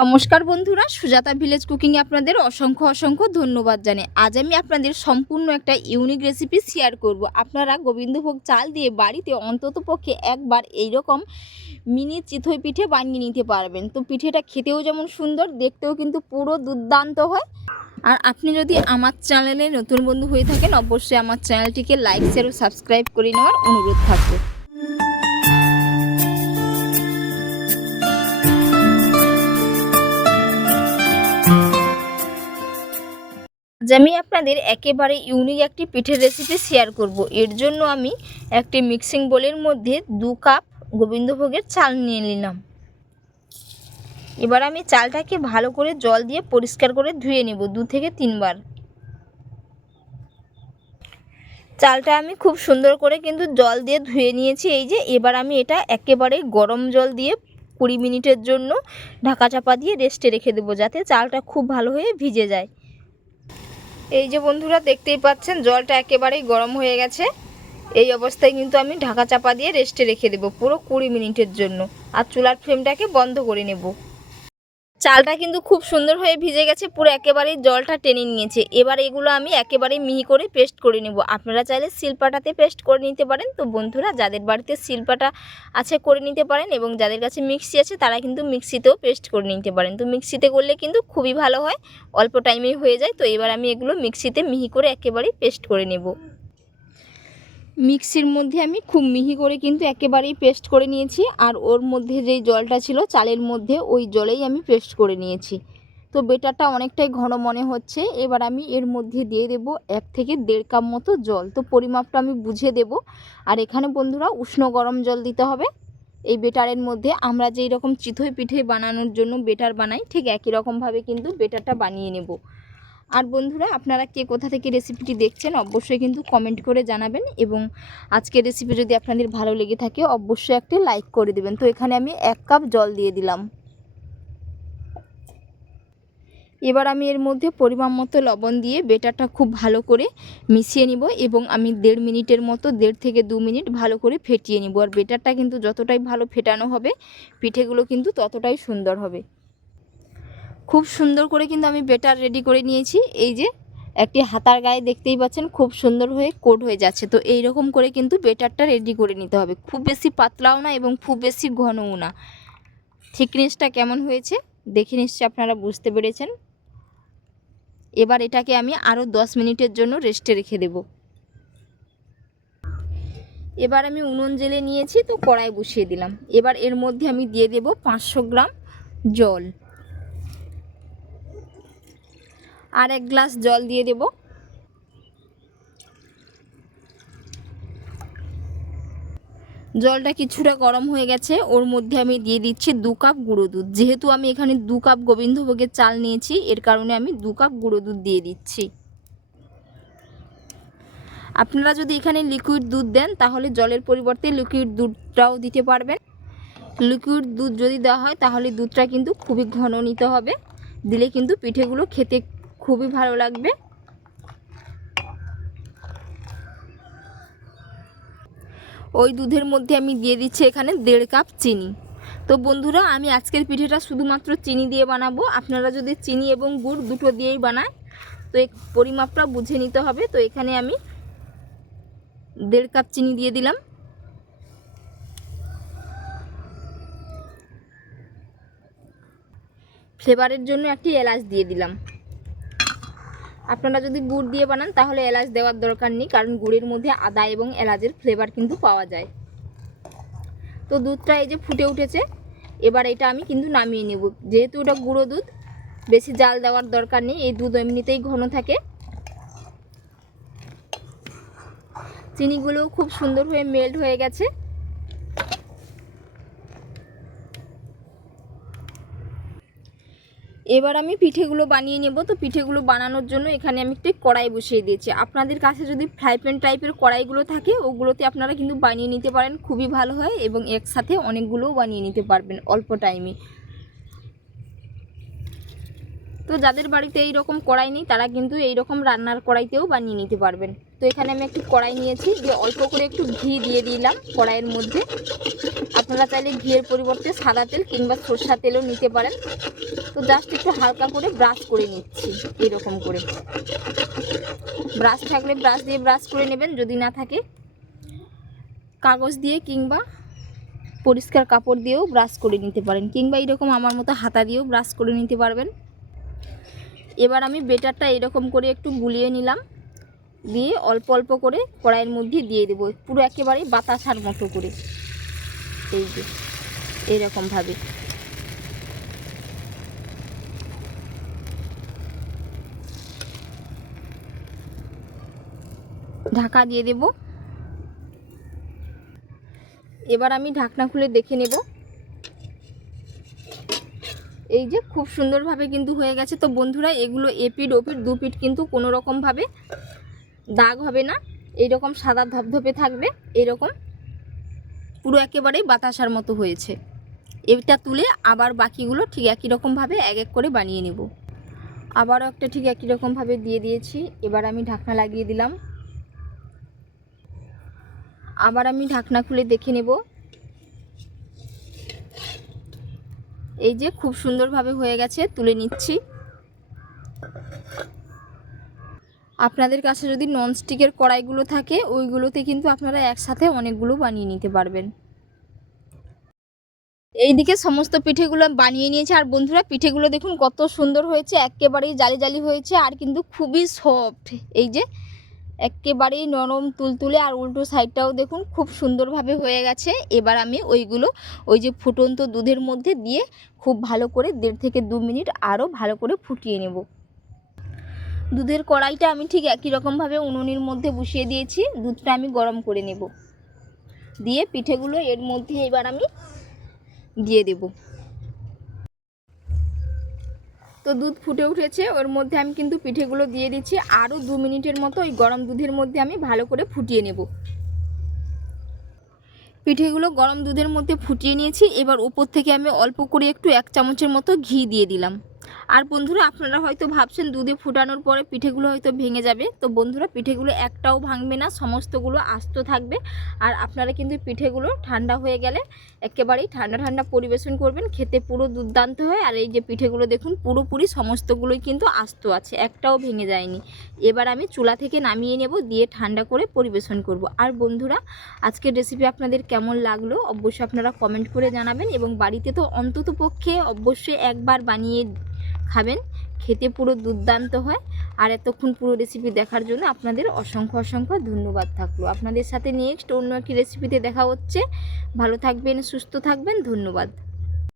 নমস্কার বন্ধুরা, সুজাতা ভিলেজ কুকিংয়ে আপনাদের অসংখ্য অসংখ্য ধন্যবাদ জানাই। আজ আমি আপনাদের সম্পূর্ণ একটা ইউনিক রেসিপি শেয়ার করব। আপনারা গোবিন্দভোগ চাল দিয়ে বাড়িতে অন্তত পক্ষে একবার এইরকম মিনি চিথই পিঠে বানিয়ে নিতে পারবেন। তো পিঠেটা খেতেও যেমন সুন্দর, দেখতেও কিন্তু পুরো দুর্দান্ত হয়। আর আপনি যদি আমার চ্যানেলে নতুন বন্ধু হয়ে থাকেন, অবশ্যই আমার চ্যানেলটিকে লাইক শেয়ার ও সাবস্ক্রাইব করে নেওয়ার অনুরোধ থাকবে। আমি আপনাদের একেবারে ইউনিক একটি পিঠের রেসিপি শেয়ার করব। এর জন্য আমি একটি মিক্সিং বোলের মধ্যে দু কাপ গোবিন্দভোগের চাল নিয়ে নিলাম। এবার আমি চালটাকে ভালো করে জল দিয়ে পরিষ্কার করে ধুয়ে নেব দু থেকে তিনবার চালটা আমি খুব সুন্দর করে কিন্তু জল দিয়ে ধুয়ে নিয়েছি। এই যে, এবার আমি এটা একেবারে গরম জল দিয়ে কুড়ি মিনিটের জন্য ঢাকা চাপা দিয়ে রেস্টে রেখে দেবো যাতে চালটা খুব ভালো হয়ে ভিজে যায়। এই যে বন্ধুরা দেখতেই পাচ্ছেন, জলটা একেবারেই গরম হয়ে গেছে। এই অবস্থায় কিন্তু আমি ঢাকা চাপা দিয়ে রেস্টে রেখে দেবো পুরো কুড়ি মিনিটের জন্য। আর চুলার ফ্লেমটাকে বন্ধ করে নেব। চালটা কিন্তু খুব সুন্দর হয়ে ভিজে গেছে, পুরো একেবারেই জলটা টেনে নিয়েছে। এবার এগুলো আমি একেবারে মিহি করে পেস্ট করে নেব। আপনারা চাইলে শিলপাটাতে পেস্ট করে নিতে পারেন। তো বন্ধুরা, যাদের বাড়িতে শিলপাটা আছে করে নিতে পারেন এবং যাদের কাছে মিক্সি আছে, তারা কিন্তু মিক্সিতেও পেস্ট করে নিতে পারেন। তো মিক্সিতে করলে কিন্তু খুবই ভালো হয়, অল্প টাইমেই হয়ে যায়। তো এবার আমি এগুলো মিক্সিতে মিহি করে একেবারেই পেস্ট করে নেব। মিক্সির মধ্যে আমি খুব মিহি করে কিন্তু একেবারেই পেস্ট করে নিয়েছি আর ওর মধ্যে যেই জলটা ছিল চালের মধ্যে ওই জলেই আমি পেস্ট করে নিয়েছি। তো বেটারটা অনেকটাই ঘন মনে হচ্ছে। এবার আমি এর মধ্যে দিয়ে দেব এক থেকে দেড় কাপ মতো জল। তো পরিমাপটা আমি বুঝে দেব। আর এখানে বন্ধুরা উষ্ণ গরম জল দিতে হবে। এই বেটারের মধ্যে আমরা যেই রকম চিথই পিঠে বানানোর জন্য বেটার বানাই, ঠিক একই রকমভাবে কিন্তু বেটারটা বানিয়ে নেব। আর বন্ধুরা, আপনারা কে কোথা থেকে রেসিপিটি দেখছেন, অবশ্যই কিন্তু কমেন্ট করে জানাবেন এবং আজকের রেসিপি যদি আপনাদের ভালো লেগে থাকে, অবশ্যই একটি লাইক করে দেবেন। তো এখানে আমি এক কাপ জল দিয়ে দিলাম। এবার আমি এর মধ্যে পরিমাণ মতো লবণ দিয়ে বেটারটা খুব ভালো করে মিশিয়ে নিব এবং আমি দেড় মিনিটের মতো, দেড় থেকে দু মিনিট ভালো করে ফেটিয়ে নিব। আর বেটারটা কিন্তু যতটাই ভালো ফেটানো হবে, পিঠেগুলো কিন্তু ততটাই সুন্দর হবে। খুব সুন্দর করে কিন্তু আমি বেটার রেডি করে নিয়েছি। এই যে, একটি হাতার গায়ে দেখতেই পাচ্ছেন খুব সুন্দর হয়ে কোট হয়ে যাচ্ছে। তো এই রকম করে কিন্তু বেটারটা রেডি করে নিতে হবে। খুব বেশি পাতলাও না এবং খুব বেশি ঘনও না। থিকনেসটা কেমন হয়েছে দেখে নিশ্চয়ই আপনারা বুঝতে পেরেছেন। এবার এটাকে আমি আরও দশ মিনিটের জন্য রেস্টে রেখে দেব। এবার আমি উনুন জেলে নিয়েছি, তো কড়াই বসিয়ে দিলাম। এবার এর মধ্যে আমি দিয়ে দেব পাঁচশো গ্রাম জল। আর এক গ্লাস জল দিয়ে দেব। জলটা কিছুটা গরম হয়ে গেছে, ওর মধ্যে আমি দিয়ে দিচ্ছি দু কাপ গুঁড়ো দুধ। যেহেতু আমি এখানে দু কাপ গোবিন্দভোগের চাল নিয়েছি, এর কারণে আমি দু কাপ গুঁড়ো দুধ দিয়ে দিচ্ছি। আপনারা যদি এখানে লিকুইড দুধ দেন, তাহলে জলের পরিবর্তে লিকুইড দুধটাও দিতে পারবেন। লিকুইড দুধ যদি দেওয়া হয়, তাহলে দুধটা কিন্তু খুবই ঘন নিতে হবে। দিলে কিন্তু পিঠেগুলো খেতে খুবই ভালো লাগবে। ওই দুধের মধ্যে আমি দিয়ে দিচ্ছি এখানে দেড় কাপ চিনি। তো বন্ধুরা, আমি আজকের পিঠেটা শুধুমাত্র চিনি দিয়ে বানাবো। আপনারা যদি চিনি এবং গুড় দুটো দিয়েই বানায়, তো এই পরিমাপটা বুঝে নিতে হবে। তো এখানে আমি দেড় কাপ চিনি দিয়ে দিলাম। ফ্লেভারের জন্য একটি এলাচ দিয়ে দিলাম। আপনারা যদি গুড় দিয়ে বানান, তাহলে এলাচ দেওয়ার দরকার নেই, কারণ গুড়ের মধ্যে আদা এবং এলাচের ফ্লেভার কিন্তু পাওয়া যায়। তো দুধটা এই যে ফুটে উঠেছে, এবার এটা আমি কিন্তু নামিয়ে নেব। যেহেতু ওটা গুঁড়ো দুধ, বেশি জাল দেওয়ার দরকার নেই, এই দুধ এমনিতেই ঘন থাকে। চিনিগুলোও খুব সুন্দর হয়ে মেল্ট হয়ে গেছে। এবার আমি পিঠেগুলো বানিয়ে নেব। তো পিঠেগুলো বানানোর জন্য এখানে আমি একটি কড়াই বসিয়ে দিয়েছি। আপনাদের কাছে যদি ফ্রাই প্যান টাইপের কড়াইগুলো থাকে, ওগুলোতে আপনারা কিন্তু বানিয়ে নিতে পারেন। খুবই ভালো হয় এবং একসাথে অনেকগুলোও বানিয়ে নিতে পারবেন অল্প টাইমে তো যাদের বাড়িতে এই রকম কড়াই নেই, তারা কিন্তু এই রকম রান্নার কড়াইতেও বানিয়ে নিতে পারবেন। তো এখানে আমি একটু কড়াই নিয়েছি, দিয়ে অল্প করে একটু ঘি দিয়ে দিলাম কড়াইয়ের মধ্যে। আপনারা চাইলে ঘিয়ের পরিবর্তে সাদা তেল কিংবা সরষা তেলও নিতে পারেন। তো জাস্ট একটু হালকা করে ব্রাশ করে নিচ্ছি এরকম করে। ব্রাশ থাকলে ব্রাশ দিয়ে ব্রাশ করে নেবেন, যদি না থাকে কাগজ দিয়ে কিংবা পরিষ্কার কাপড় দিয়েও ব্রাশ করে নিতে পারেন, কিংবা এরকম আমার মতো হাতা দিয়েও ব্রাশ করে নিতে পারবেন। এবার আমি বেটারটা এরকম করে একটু গুলিয়ে নিলাম। দিয়ে অল্প অল্প করে কড়াইয়ের মধ্যে দিয়ে দেবো। পুরো একেবারে বাতাসার মতো করে। এই যে, এইরকমভাবে। ঢাকা দিয়ে দেব। এবার আমি ঢাকনা খুলে দেখে নেব। এই যে খুব সুন্দরভাবে কিন্তু হয়ে গেছে। তো বন্ধুরা, এগুলো ওপিট দু পিঠ কিন্তু কোনো রকমভাবে দাগ হবে না। এইরকম সাদা ধপধপে থাকবে, এরকম পুরো একেবারেই বাতাসার মতো হয়েছে। এটা তুলে আবার বাকিগুলো ঠিক একই রকমভাবে এক এক করে বানিয়ে নেব। আবারও একটা ঠিক একই রকমভাবে দিয়ে দিয়েছি। এবার আমি ঢাকনা লাগিয়ে দিলাম। আবার আমি ঢাকনা খুলে দেখে নেব। এই যে খুব সুন্দরভাবে হয়ে গেছে, তুলে নিচ্ছি। আপনাদের কাছে যদি ননস্টিকের কড়াইগুলো থাকে, ওইগুলোতে কিন্তু আপনারা একসাথে অনেকগুলো বানিয়ে নিতে পারবেন। এইদিকে সমস্ত পিঠেগুলো বানিয়ে নিয়েছে। আর বন্ধুরা, পিঠেগুলো দেখুন কত সুন্দর হয়েছে, একেবারেই জালি জালি হয়েছে, আর কিন্তু খুবই সফট এই যে একেবারেই নরম তুলতুলে আর উল্টো সাইডটাও দেখুন খুব সুন্দরভাবে হয়ে গেছে। এবার আমি ওইগুলো ওই যে ফুটন্ত দুধের মধ্যে দিয়ে খুব ভালো করে দেড় থেকে দু মিনিট আরও ভালো করে ফুটিয়ে নেব। দুধের কড়াইটা আমি ঠিক একই রকমভাবে উনুনের মধ্যে বসিয়ে দিয়েছি। দুধটা আমি গরম করে নেব। দিয়ে পিঠেগুলো এর মধ্যে এবার আমি দিয়ে দেব। তো দুধ ফুটে উঠেছে, ওর মধ্যে আমি কিন্তু পিঠেগুলো দিয়ে দিচ্ছি। আরও দু মিনিটের মতো ওই গরম দুধের মধ্যে আমি ভালো করে ফুটিয়ে নেব। পিঠেগুলো গরম দুধের মধ্যে ফুটিয়ে নিয়েছি, এবার উপর থেকে আমি অল্প করে একটু এক চামচের মতো ঘি দিয়ে দিলাম। আর বন্ধুরা, আপনারা হয়তো ভাবছেন দুধে ফুটানোর পরে পিঠেগুলো হয়তো ভেঙে যাবে। তো বন্ধুরা, পিঠেগুলো একটাও ভাঙবে না, সমস্তগুলো আস্ত থাকবে। আর আপনারা কিন্তু পিঠেগুলো ঠান্ডা হয়ে গেলে একেবারেই ঠান্ডা ঠান্ডা পরিবেশন করবেন। খেতে পুরো দুর্দান্ত হয়। আর এই যে পিঠেগুলো দেখুন, পুরোপুরি সমস্তগুলোই কিন্তু আস্ত আছে, একটাও ভেঙে যায়নি। এবার আমি চুলা থেকে নামিয়ে নেব, দিয়ে ঠান্ডা করে পরিবেশন করব। আর বন্ধুরা, আজকের রেসিপি আপনাদের কেমন লাগল অবশ্যই আপনারা কমেন্ট করে জানাবেন। এবং বাড়িতে তো অন্তত পক্ষে অবশ্যই একবার বানিয়ে খাবেন। খেতে পুরো দুর্দান্ত হয়। আর এতক্ষণ পুরো রেসিপি দেখার জন্য আপনাদের অসংখ্য অসংখ্য ধন্যবাদ থাকল। আপনাদের সাথে নেক্সট অন্য একটি রেসিপিতে দেখা হচ্ছে। ভালো থাকবেন, সুস্থ থাকবেন। ধন্যবাদ।